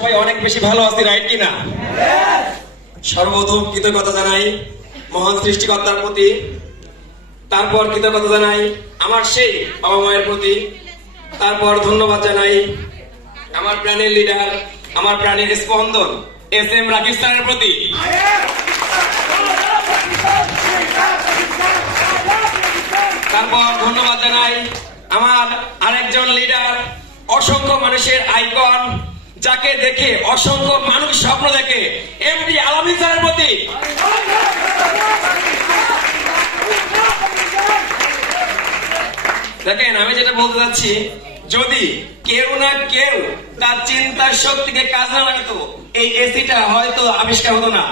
সবাই অনেক বেশি ভালো আছি, রাইট কিনা? সর্বপ্রথম কৃতজ্ঞতা জানাই মহান সৃষ্টিকর্তার প্রতি, তারপর কৃতজ্ঞতা জানাই আমার সেই বাবা মায়ের প্রতি, তারপর ধন্যবাদ জানাই আমার প্রাণের লিডার, আমার প্রাণের স্পন্দন এস.এম. রাকিব স্যারের প্রতি। তারপর ধন্যবাদ জানাই আমার আরেকজন লিডার, অসংখ্য মানুষের আইকন, যাকে দেখে অসংখ্য মানুষ স্বপ্ন দেখে, এমডি আলামিন স্যারের প্রতি। দেখেন, আমি যেটা বলতে চাচ্ছি, যদি কেউ না কেউ তার চিন্তার শক্তিকে কাজ না লাগাতো, এই এসিটা হয়তো আবিষ্কার হতো না।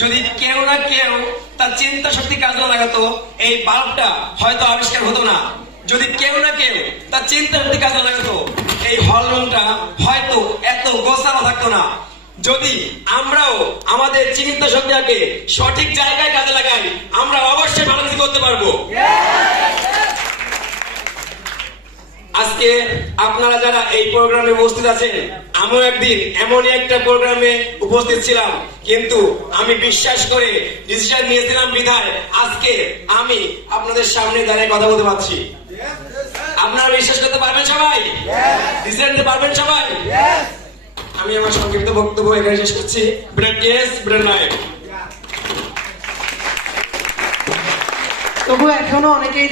যদি কেউ না কেউ তার চিন্তা শক্তি কাজ না লাগাতো, এই বাল্বটা হয়তো আবিষ্কার হতো না। যদি কেউ না কেউ তার চিন্তা শক্তি কাজ না লাগাতো, এই হল রুমটা হয়তো এত গোছানো থাকতো না। যদি আমরাও আমাদের চিন্তা শক্তিকে সঠিক জায়গায় কাজে লাগাই, আমরা অবশ্যই ভালো কিছু করতে পারবো। আজকে আপনারা যারা এই প্রোগ্রামে উপস্থিত আছেন, আমিও একদিন এমনই একটা প্রোগ্রামে উপস্থিত ছিলাম, কিন্তু আমি বিশ্বাস করে ডিসিশন নিয়েছিলাম বিধায় আজকে আমি আপনাদের সামনে দাঁড়িয়ে কথা বলতে পারছি। আপনারা বিশ্বাস করতে পারবেন সবাই? ডিসিশন নিতে পারবেন সবাই? আমি আমার সংক্ষিপ্ত বক্তব্য এখানে শেষ করছি। Bread case, bread night. তবু এখনো অনেকেই